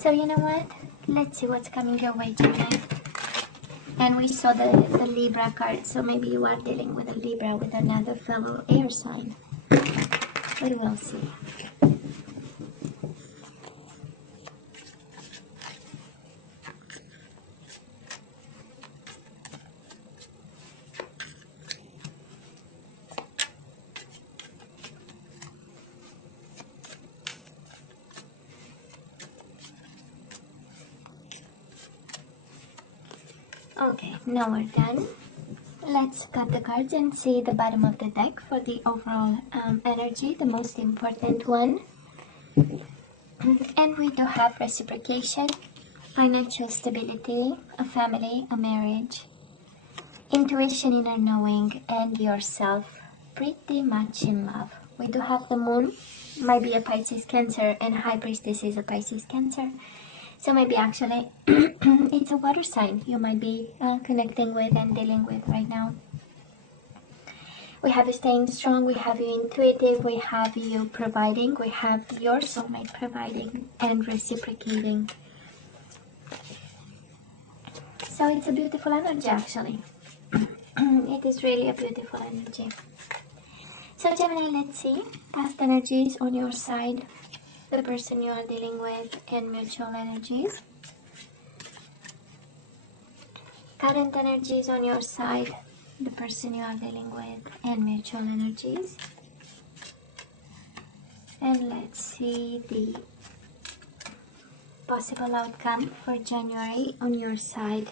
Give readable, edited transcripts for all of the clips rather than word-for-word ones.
So you know what? Let's see what's coming your way tonight. And we saw the Libra card, so maybe you are dealing with a Libra, with another fellow air sign. We will see. Okay, now we're done. Let's cut the cards and see the bottom of the deck for the overall energy, the most important one. And we do have reciprocation, financial stability, a family, a marriage, intuition, inner knowing, and yourself. Pretty much in love. We do have the moon, might be a Pisces Cancer, and High Priestess is a Pisces Cancer. So maybe actually it's a water sign you might be connecting with and dealing with right now. We have you staying strong, we have you intuitive, we have you providing, we have your soulmate providing and reciprocating. So it's a beautiful energy actually. It is really a beautiful energy. So Gemini, let's see past energies on your side, the person you are dealing with, and mutual energies. Current energies on your side, the person you are dealing with, and mutual energies. And let's see the possible outcome for January on your side,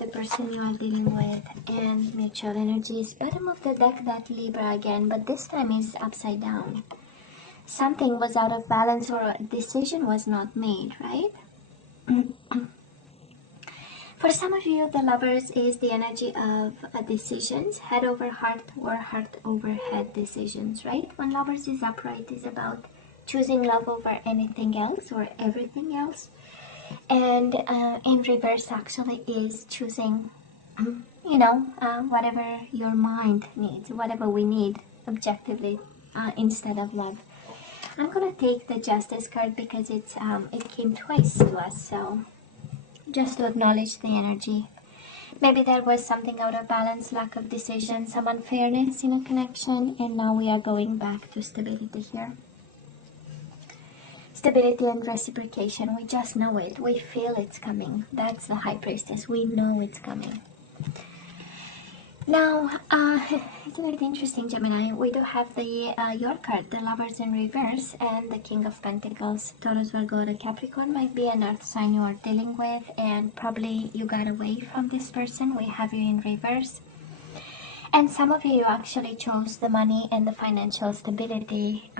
the person you are dealing with, and mutual energies. Bottom of the deck, that Libra again, but this time is upside down. Something was out of balance or a decision was not made, right? For some of you, the Lovers is the energy of decisions, head over heart or heart over head decisions, right? When Lovers is upright, is about choosing love over anything else or everything else. And in reverse actually is choosing, whatever your mind needs, whatever we need objectively instead of love. I'm gonna take the Justice card because it came twice to us, so just to acknowledge the energy. Maybe there was something out of balance, lack of decision, some unfairness in a connection, and now we are going back to stability here. Stability and reciprocation, we just know it, we feel it's coming. That's the High Priestess, we know it's coming. Now, it's a bit interesting, Gemini. We do have the your card, the Lovers in reverse, and the King of Pentacles. Taurus, Virgo, the Capricorn might be an earth sign you are dealing with, and probably you got away from this person. We have you in reverse. And some of you actually chose the money and the financial stability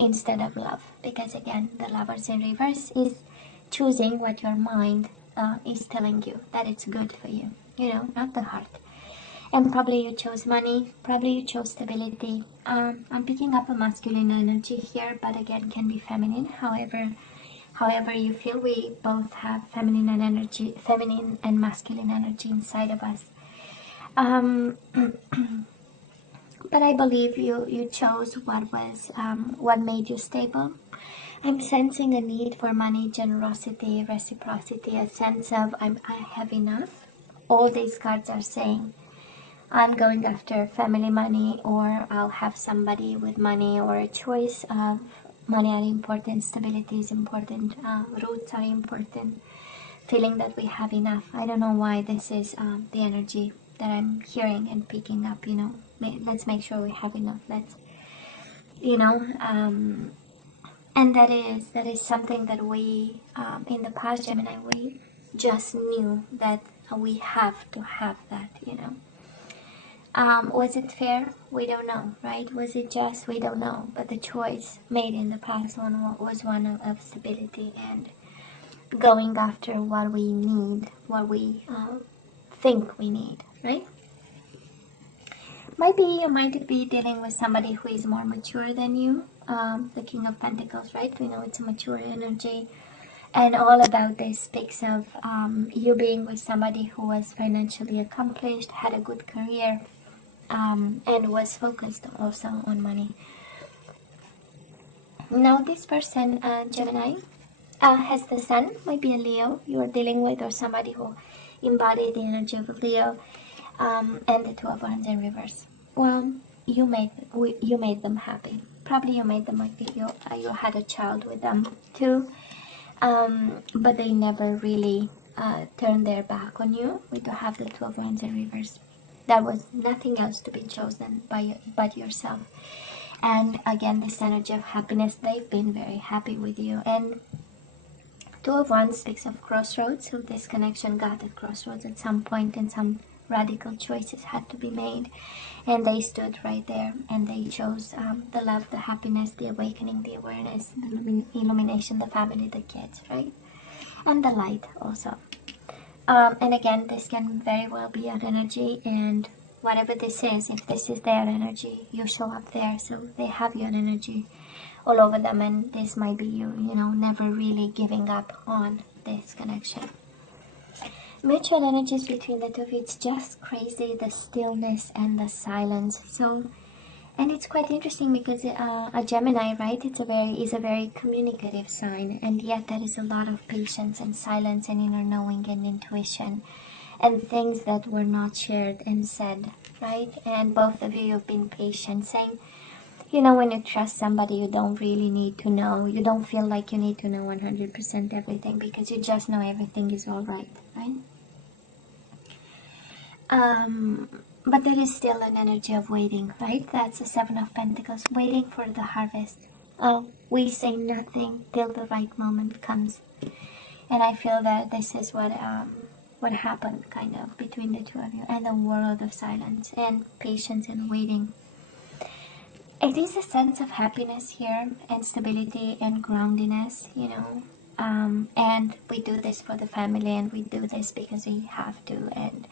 instead of love. Because again, the Lovers in reverse is choosing what your mind is telling you that it's good for you. You know, not the heart. And probably you chose money, probably you chose stability. I'm picking up a masculine energy here, but again can be feminine. However you feel, we both have feminine and masculine energy inside of us. But I believe you chose what made you stable. I'm sensing a need for money, generosity, reciprocity, a sense of I have enough. All these cards are saying I'm going after family money, or I'll have somebody with money, or a choice of money are important, stability is important, roots are important, feeling that we have enough. I don't know why this is the energy that I'm hearing and picking up, let's make sure we have enough, and that is something that we, in the past, Gemini, we just knew that we have to have that, Was it fair? We don't know, right? Was it just? We don't know. But the choice made in the past was one of stability and going after what we need, what we think we need, right? Maybe you might be dealing with somebody who is more mature than you, the King of Pentacles, right? We know it's a mature energy. And all about this speaks of you being with somebody who was financially accomplished, had a good career, and was focused also on money. Now this person, Gemini, has the sun, might be a Leo you are dealing with, or somebody who embodied the energy of a Leo, and the Two of Wands in reverse. Well, you made them happy. Probably you made them like you had a child with them too, but they never really turned their back on you. We do have the Two of Wands in reverse. There was nothing else to be chosen but yourself. And again, this energy of happiness, they've been very happy with you. And Two of Wands speaks of crossroads, so this connection got at crossroads at some point, and some radical choices had to be made. And they stood right there, and they chose the love, the happiness, the awakening, the awareness, the illumination, the family, the kids, right? And the light also. And again, this can very well be your energy, and whatever this is, if this is their energy, you show up there, so they have your energy all over them, and this might be you, never really giving up on this connection. Mutual energies between the two of you, it's just crazy, the stillness and the silence. So, and it's quite interesting because a Gemini, right, is a very communicative sign, and yet there is a lot of patience and silence and inner knowing and intuition and things that were not shared and said, right? And both of you have been patient, saying, when you trust somebody, you don't really need to know. You don't feel like you need to know 100% everything, because you just know everything is all right, right? But there is still an energy of waiting, right? That's the Seven of Pentacles, waiting for the harvest. We say nothing till the right moment comes. And I feel that this is what happened kind of between the two of you, and a world of silence and patience and waiting. It is a sense of happiness here, and stability and groundiness, and we do this for the family, and we do this because we have to, and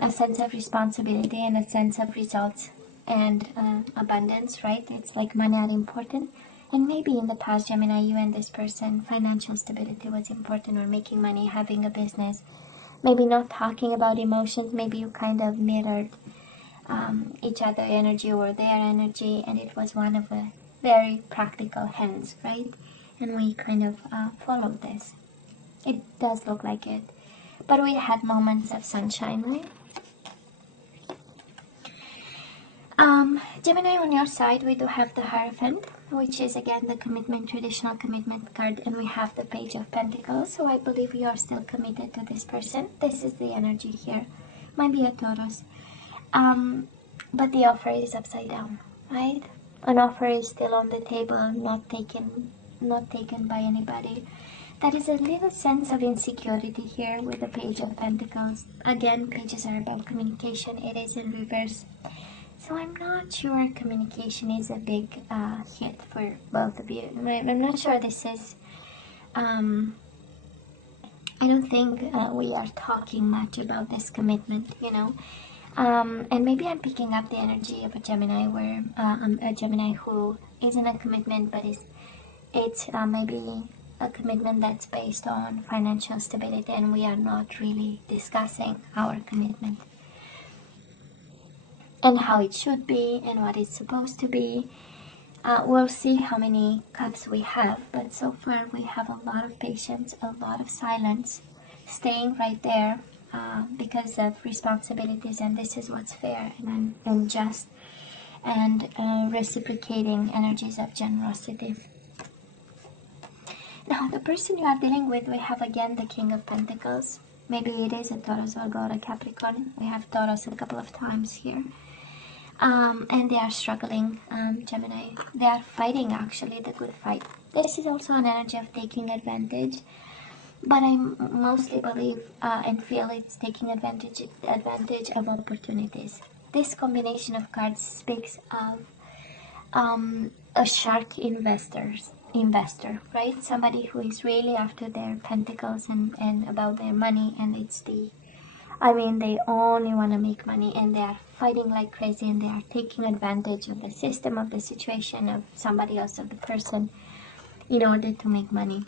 a sense of responsibility and a sense of results and abundance, right? It's like money are important. And maybe in the past, Gemini, you and this person, financial stability was important, or making money, having a business, maybe not talking about emotions. Maybe you kind of mirrored each other energy or their energy, and it was one of a very practical hands, right? And we kind of followed this. It does look like it, but we had moments of sunshine, right? Gemini, on your side, we do have the Hierophant, which is again the commitment, traditional commitment card, and we have the Page of Pentacles. So I believe you are still committed to this person. This is the energy here. Might be a Taurus. But the offer is upside down, right? An offer is still on the table, not taken by anybody. There is a little sense of insecurity here with the Page of Pentacles. Again, pages are about communication. It is in reverse. So I'm not sure communication is a big hit for both of you. I'm not sure this is... I don't think we are talking much about this commitment, and maybe I'm picking up the energy of a Gemini, where a Gemini who is in a commitment, but it's maybe a commitment that's based on financial stability, and we are not really discussing our commitment and how it should be and what it's supposed to be. We'll see how many cups we have, but so far we have a lot of patience, a lot of silence, staying right there because of responsibilities, and this is what's fair and just, and reciprocating energies of generosity. Now, the person you are dealing with, we have again the King of Pentacles. Maybe it is a Taurus, Virgo, or a Capricorn. We have Taurus a couple of times here. And they are struggling, Gemini. They are fighting, actually, the good fight. This is also an energy of taking advantage, but I mostly believe and feel it's taking advantage of opportunities. This combination of cards speaks of a shark investor, right? Somebody who is really after their pentacles and about their money, and it's they only want to make money, and they are fighting like crazy, and they are taking advantage of the system, of the situation, of somebody else, of the person, in order to make money.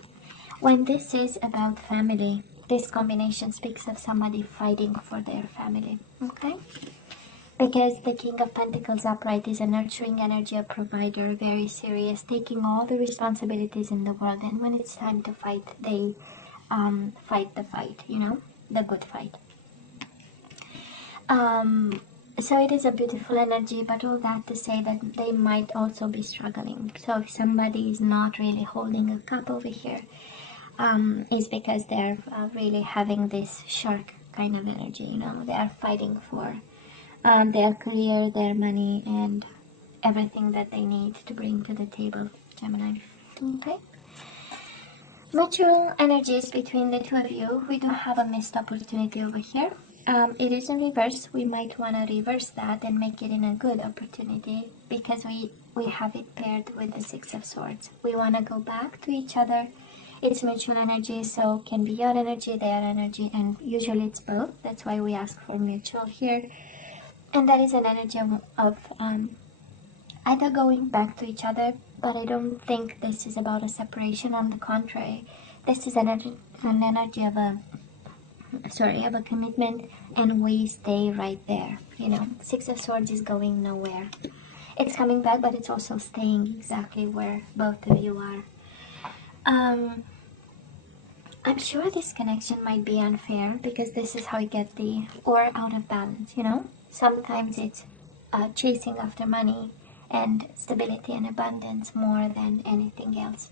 When this is about family, this combination speaks of somebody fighting for their family, okay? because the King of Pentacles upright is a nurturing energy, a provider, very serious, taking all the responsibilities in the world, and when it's time to fight, they fight the fight, you know, the good fight. So it is a beautiful energy, but all that to say that they might also be struggling. So if somebody is not really holding a cup over here, is because they're really having this shark kind of energy, you know, they are fighting for their career, their money, and everything that they need to bring to the table, Gemini. Okay. Mutual energies between the two of you. We do have a missed opportunity over here. It is in reverse. We might want to reverse that and make it in a good opportunity, because we have it paired with the Six of Swords. We want to go back to each other. It's mutual energy, so can be your energy, their energy, and usually it's both. That's why we ask for mutual here. And that is an energy of either going back to each other, but I don't think this is about a separation. On the contrary, this is an energy of a commitment, and we stay right there. You know, Six of Swords is going nowhere. It's coming back, but it's also staying exactly where both of you are. I'm sure this connection might be unfair, because this is how you get the or out of balance, you know. Sometimes it's chasing after money and stability and abundance more than anything else.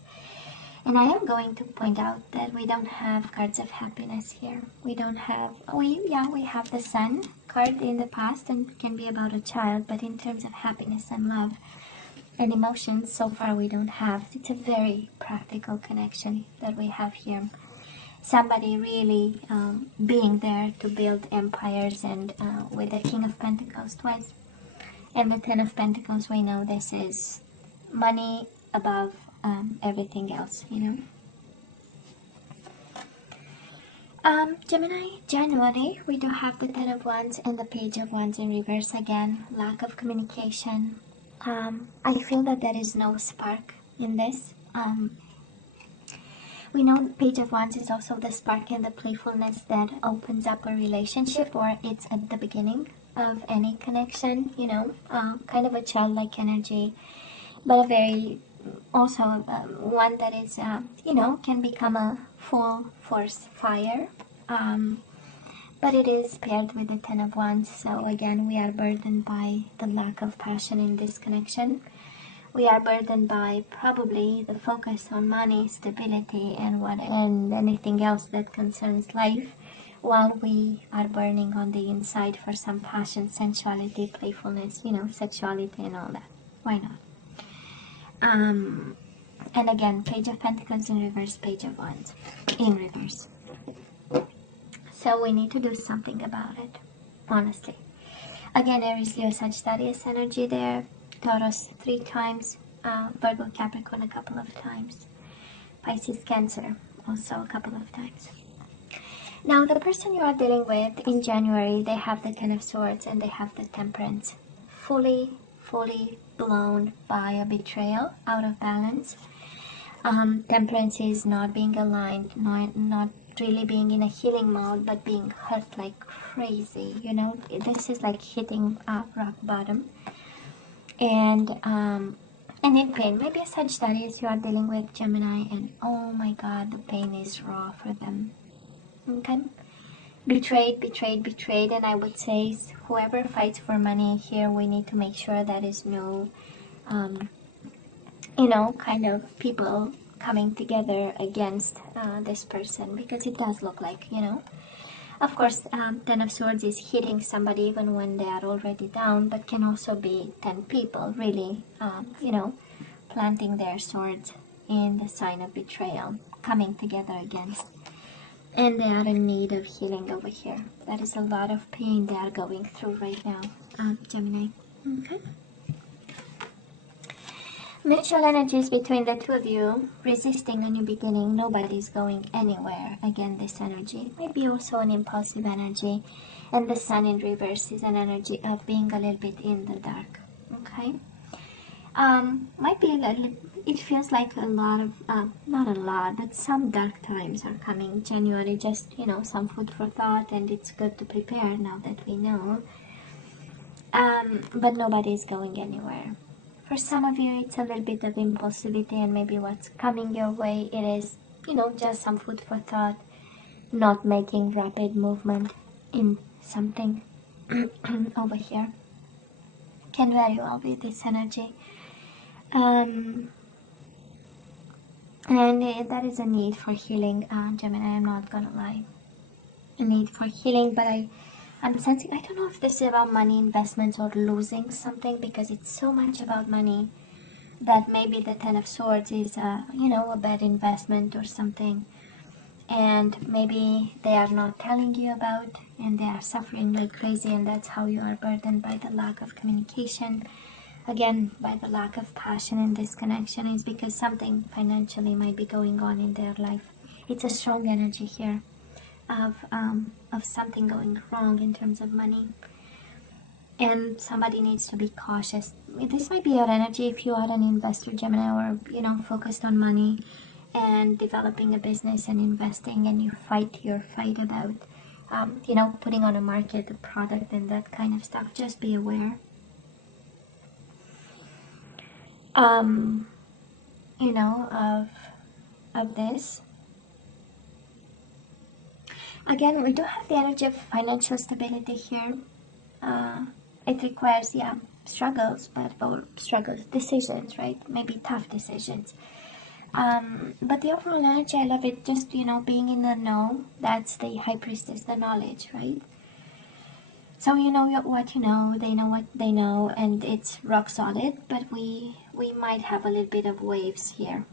And I am going to point out that we don't have cards of happiness here. We don't have, we have the Sun card in the past, and can be about a child, but in terms of happiness and love and emotions, so far we don't have. It's a very practical connection that we have here. Somebody really being there to build empires, and with the King of Pentacles twice and the Ten of Pentacles, we know this is money above everything else, you know. Gemini, January, we do have the Ten of Wands and the Page of Wands in reverse again. Lack of communication. I feel that there is no spark in this. We know the Page of Wands is also the spark and the playfulness that opens up a relationship, or it's at the beginning of any connection, you know, kind of a childlike energy, but a very, also one that is, you know, can become a full force fire. But it is paired with the Ten of Wands, so again, we are burdened by the lack of passion in this connection. We are burdened by probably the focus on money, stability, and anything else that concerns life, while we are burning on the inside for some passion, sensuality, playfulness, you know, sexuality and all that. Why not? And again, Page of Pentacles in reverse, Page of Wands in reverse. So we need to do something about it, honestly. Again, Aries, Leo, Sagittarius energy there. Taurus 3 times, Virgo, Capricorn a couple of times, Pisces, Cancer also a couple of times. Now, the person you are dealing with in January, they have the Ten of Swords and they have the Temperance. Fully blown by a betrayal, out of balance. Temperance is not being aligned, not really being in a healing mode, but being hurt like crazy, you know. This is like hitting rock bottom. And in pain. Maybe a Sagittarius you are dealing with, Gemini, and oh my god, the pain is raw for them. Okay? Betrayed, and I would say whoever fights for money here, we need to make sure that is no, you know, kind of people coming together against this person, because it does look like, you know. Of course, Ten of Swords is hitting somebody even when they are already down, but can also be 10 people really, you know, planting their swords in the sign of betrayal, coming together against. And they are in need of healing over here. That is a lot of pain they are going through right now, Gemini. Okay. Mutual energies between the two of you, resisting a new beginning, nobody's going anywhere. Again, this energy might be also an impulsive energy, and the Sun in reverse is an energy of being a little bit in the dark. Okay, might be a little, it feels like a lot of, not a lot, but some dark times are coming. January, just, you know, some food for thought, and it's good to prepare now that we know. But nobody is going anywhere. For some of you, it's a little bit of impulsivity, and maybe what's coming your way, it is, just some food for thought, not making rapid movement in something over here. Can very well be this energy. And that is a need for healing, Gemini, I'm not gonna lie. A need for healing, but I'm sensing, I don't know if this is about money, investments, or losing something, because it's so much about money that maybe the Ten of Swords is, a bad investment or something. And maybe they are not telling you about, and they are suffering like crazy, and that's how you are burdened by the lack of communication. Again, by the lack of passion and disconnection, is because something financially might be going on in their life. It's a strong energy here of something going wrong in terms of money, and somebody needs to be cautious. This might be your energy if you are an investor, Gemini, or focused on money and developing a business and investing, and you fight your fight about putting on a market a product and that kind of stuff. Just be aware of this. Again, we do have the energy of financial stability here. It requires struggles, decisions, right? Maybe tough decisions. But the overall energy, I love it. Just being in the know. That's the High Priestess, the knowledge, right? So you know what you know, they know what they know, and it's rock solid. But we might have a little bit of waves here.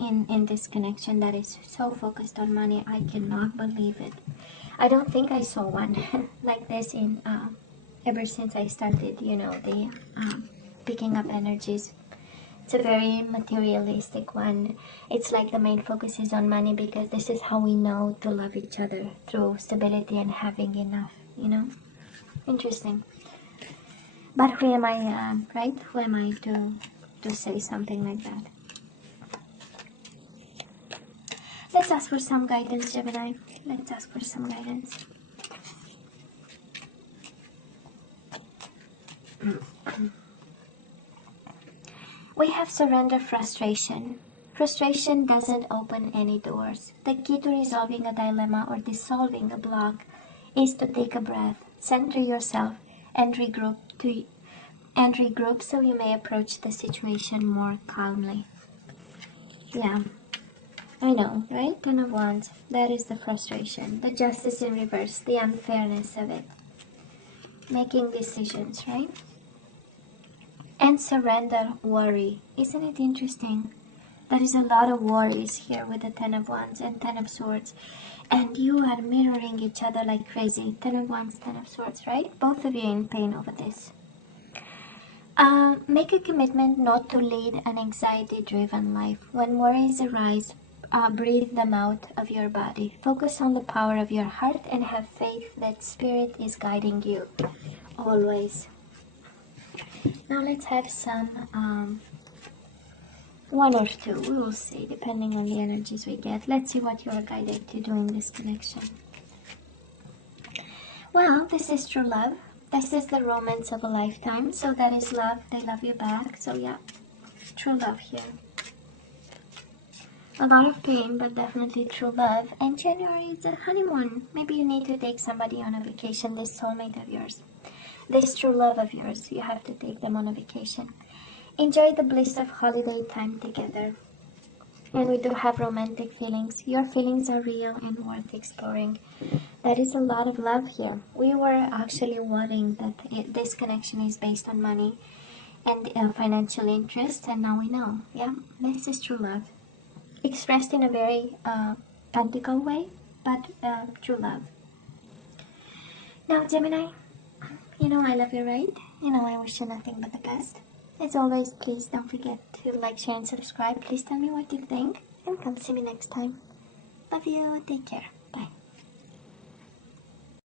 In this connection that is so focused on money. I cannot believe it. I don't think I saw one like this in ever since I started, the picking up energies. It's a very materialistic one. It's like the main focus is on money, because this is how we know to love each other, through stability and having enough, Interesting. But who am I, right? Who am I to say something like that? Let's ask for some guidance, Gemini. Let's ask for some guidance. We have surrender frustration. Frustration doesn't open any doors. The key to resolving a dilemma or dissolving a block is to take a breath, center yourself, and regroup so you may approach the situation more calmly. Yeah. I know, right? Ten of Wands. That is the frustration. The Justice in reverse. The unfairness of it. Making decisions, right? And surrender, worry. Isn't it interesting? There is a lot of worries here with the Ten of Wands and Ten of Swords. And you are mirroring each other like crazy. Ten of Wands, Ten of Swords, right? Both of you in pain over this. Make a commitment not to lead an anxiety-driven life. When worries arise, breathe them out of your body. Focus on the power of your heart and have faith that Spirit is guiding you always. Now let's have some, one or two, we will see, depending on the energies we get. Let's see what you are guided to do in this connection. Well, this is true love. This is the romance of a lifetime. So that is love. They love you back. So yeah, true love here. A lot of pain, but definitely true love. And January is a honeymoon. Maybe you need to take somebody on a vacation, this soulmate of yours. This true love of yours, you have to take them on a vacation. Enjoy the bliss of holiday time together. And we do have romantic feelings. Your feelings are real and worth exploring. There is a lot of love here. We were actually worrying that this connection is based on money and financial interest, and now we know. Yeah, this is true love. Expressed in a very pentacle way, but true love. Now, Gemini, I love you, right? I wish you nothing but the best. As always, please don't forget to like, share, and subscribe. Please tell me what you think, and come see me next time. Love you. Take care.